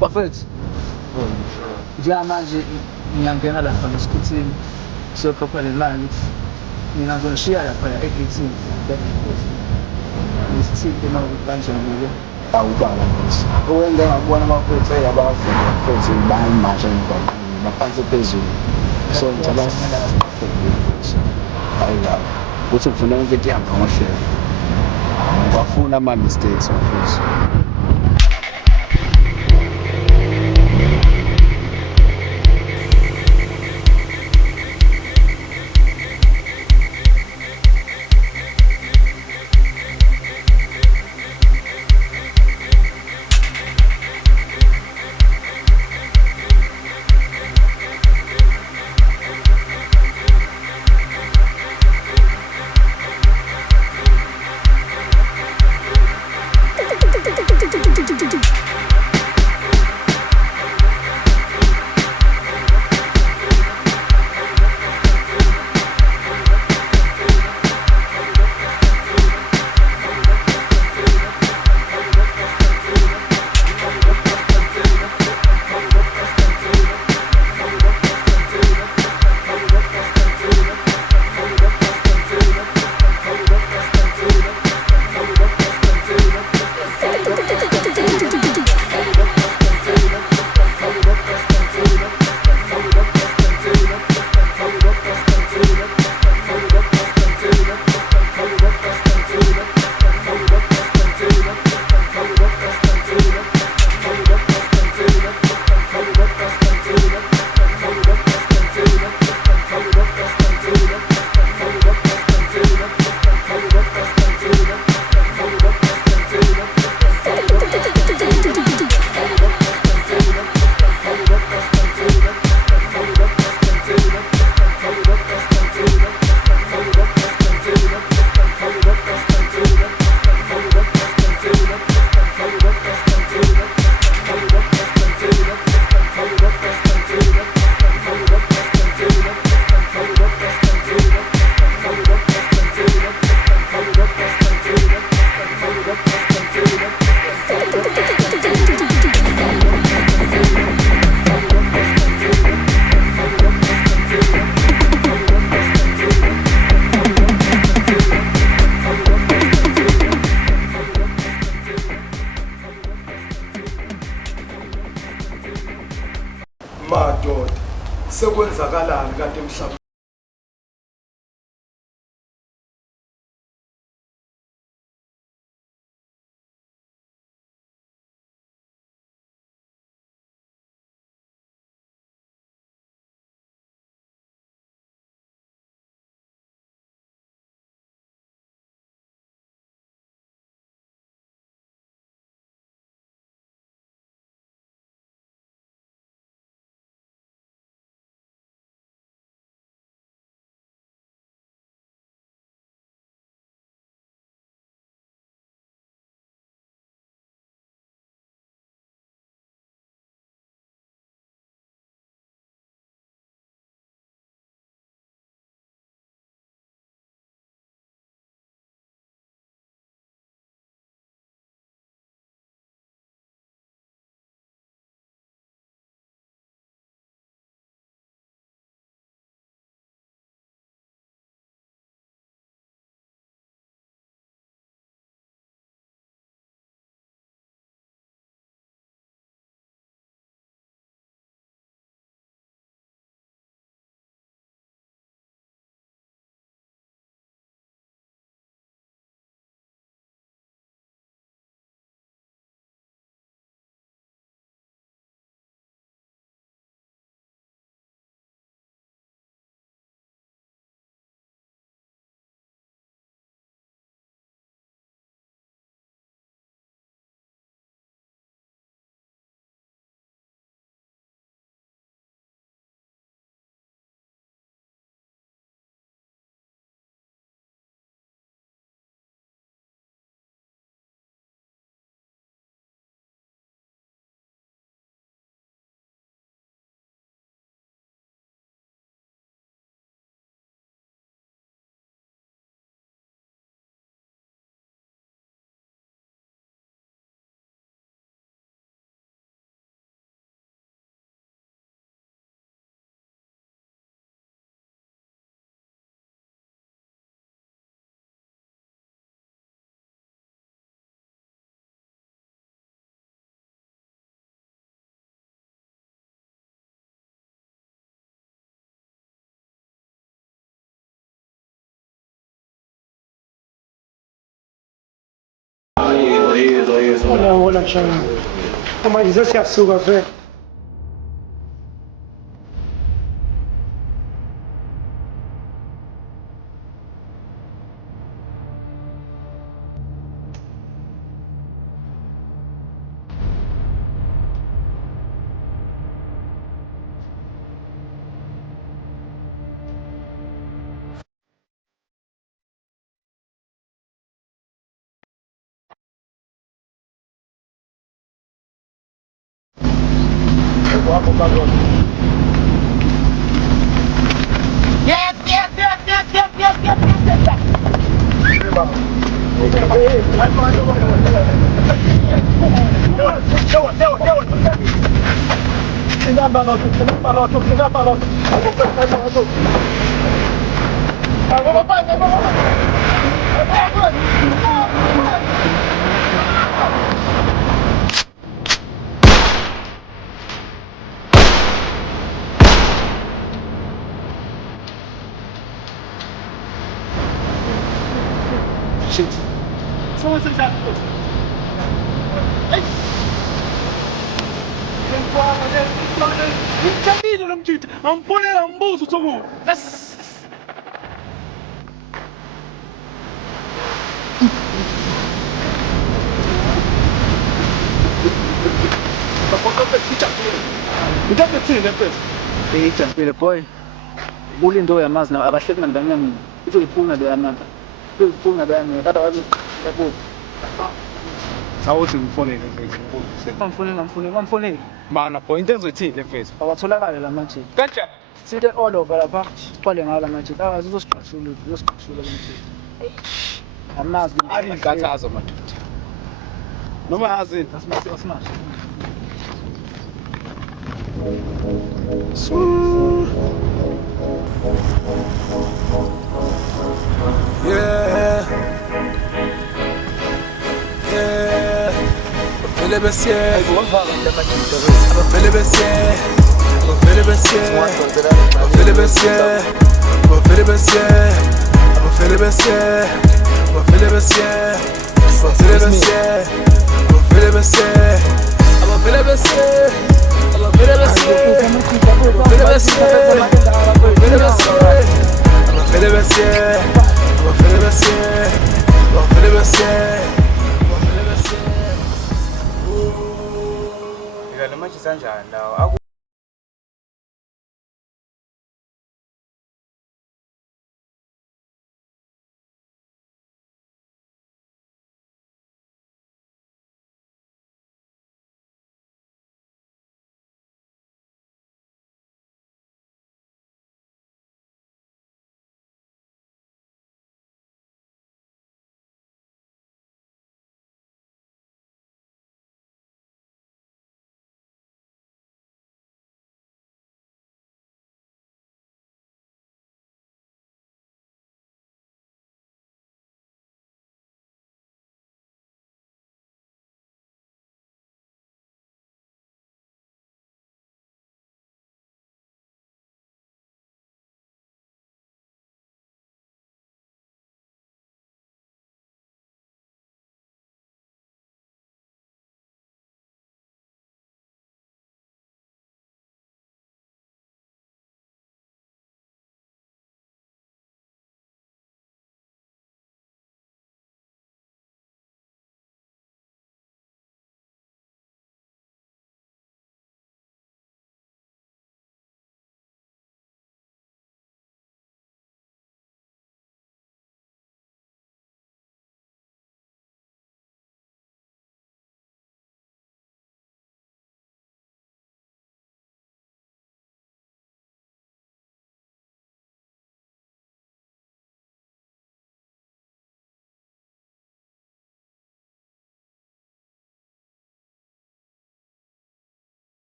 bafethu njengamanje ngiyangena lapha ngesikhuthini siyokhokha le mali mina ngizonishiya lapha egeyithini ngisithinte mawukuthi kanjani-ke awubala nkosi okwenza ngakubona bafethu eyabavula futhi bayayimasha emgwaqeni baphansi phezulu so ngicela hayi la ukuthi kufuneka ukuthi ihambe ngohlelo bafuna ama-mistakes bafethu. You Olha, Xana. Mas esse açúcar, velho. Shit. Someone says that. Jamil namjit. Ampone ambo susogo. Bas. Ijampile boy. Ulindo uyamazi nawe abahleki mandangani. Ithi iphuna leyanana. Iphuna leyanana. Kade wazi yabo. Awuthi ngifonele mfethu. Ngamfonele. Mana boy into engizothini le mfethu. Awatholakala la manje. Kanjani? Sithe all over lapha. Sibhale ngala manje. Uzosiqashula le manje. Amazi. Ayinkathazo madoda. Noma yazini. Asimazi. Yeah, yeah. Bafele besiye, bafele besiye, bafele besiye, bafele besiye, bafele besiye, bafele besiye, bafele besiye, bafele besiye, bafele besiye, bafele besiye, bafele besiye, bafele besiye, bafele besiye. Bafele besiye, bafele besiye, bafele besiye, bafele besiye. Ngale manje sanjani lawo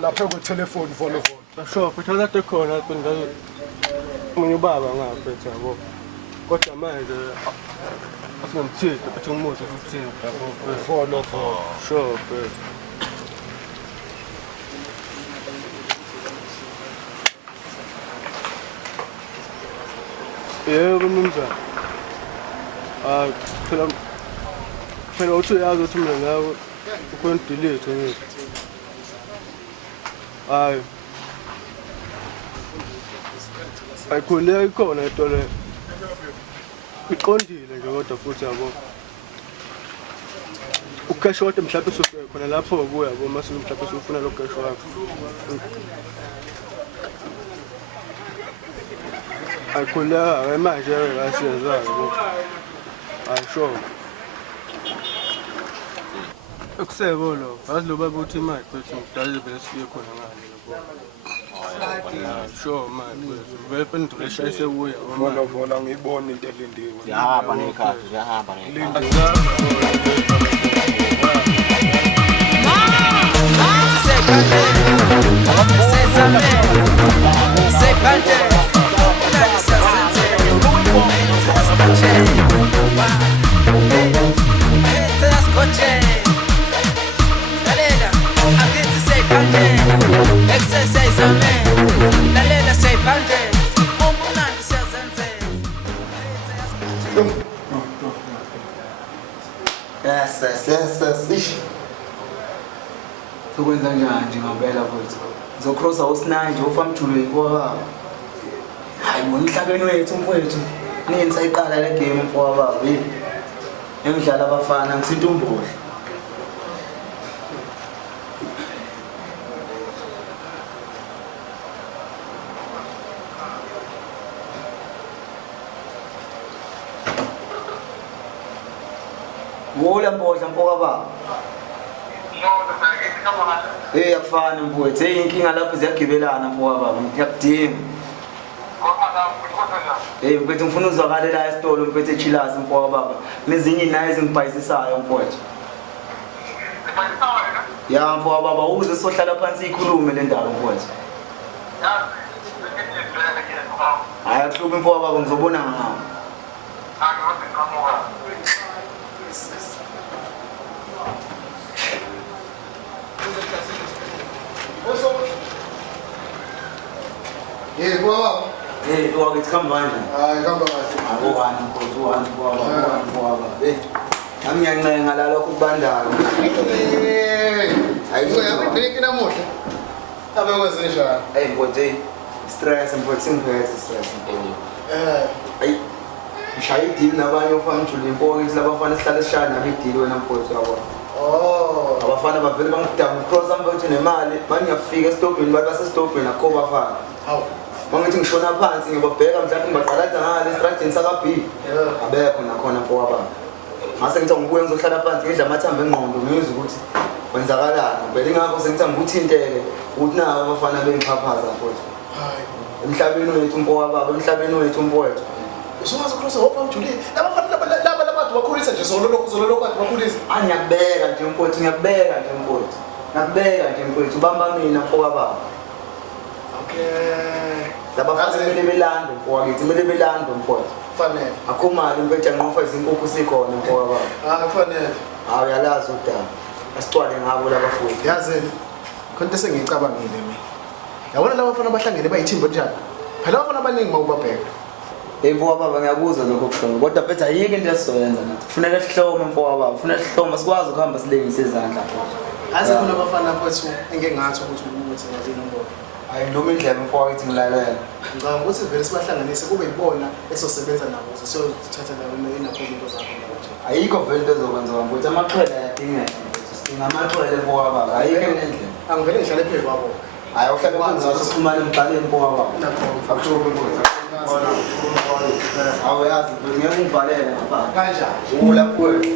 lapha kwe-telephone phone. Sure, phela kade khona phela omunye ubaba ngaphethe yabo. Kodwa manje asingumthithi phethe umuzi futhi yabo. Phone. Sure, phela. Yebo mnumzane. Phela uthi uyazi ukuthi mina ngawe ukhona delete ngithi. Ayikhuleka ikhona into le. Iqondile nje kodwa futhi yabo. Ucash wakhe mhlawumbe usukhona lapho kuya yabo mase mhlawumbe usufuna lo cash wakhe. Ayikhuleka manje ayasiyenza yabo. Ayisho. Ekusebo lo, azi lo baba uthi imali phethu ngidale vele siye khona ngale yabo. Sure manje vele phendula eshayise kuya Vola ngiyibona into elindiwe. Siyahamba nekhaya, siyahamba nekhaya. Yes. Ukwenza njani ngempela futhi? Ngizocrossa u9 nje ufa mjulweni kwa. Hayi ngomhlabeni wethu mfowethu. Nini sayiqala le game mfowaba. Emidlala abafana ngithinta umbohle. Wola mbohla mfowaba. Akufani mfowethu, inkinga lapho ziyagibelana mfowaba, ngiyakudinga. Mfethu ngifuna uzwakale la esitolo mfethu eChillas mfowaba. Nezinye naye ezingibhayisisayo mfowethu. Ya mfowaba, uze sohlala phansi ikhulume le ndaba mfowethu. Hayi akuhluphi mfowaba, ngizobona ngawo. Kwa. Wakithi khamba manje. Hayi khamba kahle. Akubani mfowethu, mfowaba. Nami ngiyancenga ngalokho kubandayo. Ayikho namuhla. Abekwenze njani? Hey mfowethu, stress mfowethu, singiphethe stress mfowethu. Ayi. Ngishaya idili nabanye ofana mjulweni mfowethu, labafana sihlala sishaya nabo idili wena mfowethu yabo. Abafana bavele bangidama ukrossa mfowethu nemali, manje ngiyafika esitobhini bathi basesitobhini akho bafana. Mangithi ngishona phansi ngiyobabheka mhlawumbe ngibaqalaza ngale estradini saka B. Abekho nakhona mfowaba. Mase ngithi ngibuye ngizohlala phansi ngidla amathambo engqondo ngizwe ukuthi kwenzakalani. Vele ingakho sengithi ngikuthinteke ukuthi nawo abafana bengiphaphaza mfowethu. Hayi. Emhlabeni wethu mfowaba, emhlabeni wethu mfowethu. Usungaze ukrossa hopha mjulweni. Labafana laba bakhulisa nje zololo kwathi bakhulisa. Ngiyakubeka nje mfowethu, ngiyakubeka nje mfowethu. Ngiyakubeka nje mfowethu, bamba mina mfowaba. Labafana kumele belande mfowethu, kumele belande mfowethu. Kufanele. Akho mali mfethu anqofa izinkukhu sikhona mfowaba. Kufanele. Hayi uyalazi udaba. Asicwale ngabo labafundi. Yazini. Khona into sengicabangile mina. Yabona labafana bahlangene bayithimba njani? Phela abafana abaningi mawubabheka. Mfowaba ngiyakuzwa lokho kushoyo. Kodwa phethe ayike into esizoyenza nathi. Kufanele sihlome mfowaba, kufanele sihlome sikwazi ukuhamba silengise izandla. Aze khona abafana mfowethu engengathi ukuthi ngazini umbono. Hayi noma indlela mfowethu ngilalela. Ngicabanga ukuthi vele sibahlanganise kube yibona esosebenza nabo sesiyothatha nawo inakho into zakho nje. Ayikho vele into ezokwenziwa mfowethu, amaqhele ayadingeka. Sidinga amaqhele mfowaba, ayikho endlela. Angivele ngihlale phezu kwabo. Hayi uhlale phansi ngasokuxhumana emqaleni mfowaba. Akushoko mfowethu. Awuyazi ngeke ungivalele ngapha. Kanjani? Ulapho wena.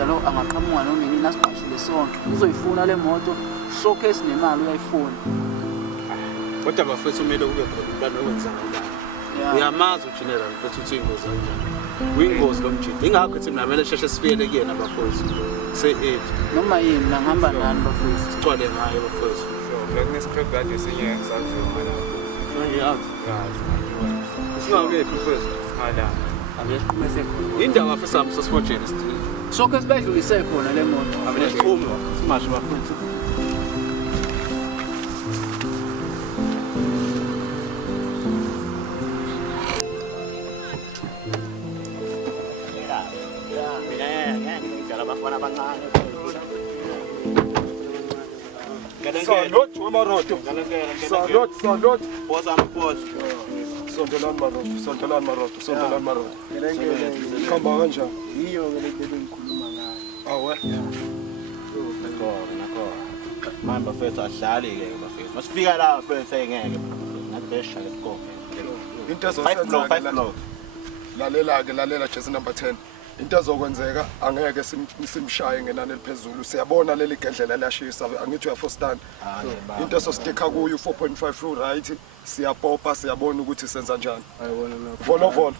amadoda lo angaqhamuka noma yini asibashile sonke uzoyifuna le moto showcase nemali uyayifuna kodwa bafethu kumele kube khona plan okwenzakala uyamazi ugeneral mfethu uthi ingozi kanjani uyingozi lo mjini ingakho ethi mina kumele sheshe sifiyele kuyena bafethu se-8 noma yini ngihamba nani bafethu sigcwale ngayo bafethu bekunescript kade sinye saziyo mana singakephi bafethu abeqhumese khona indawo afisa sami sosifojeni showcase bayidlulise khona le moto abelexhume simashe bafethu Salot Maroto. Salot. Sondelani Maroto. Khamba kanjani? Yiyo ke le nto engikhuluma ngayo. Awe. Nakho. Manje bafethu adlali ke bafethu. Masifika la bafethu engeke. Ngathi besha le score. Into ezosenza 5 block. Lalela jersey number 10. Into ezokwenzeka angeke simshaye ngenani eliphezulu. Siyabona leli gedlela liyashisa angithi uyafostana. Into esosticka kuyo 4.5 full right. Siyapopa siyabona ukuthi senza njani. Volo.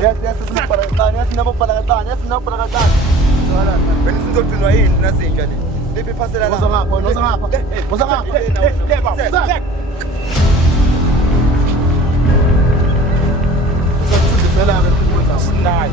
Yes, sinapalakatani. Wena sizogcinwa yini nazinja le? Liphi iphasela la? Noza ngapha. Sinayo.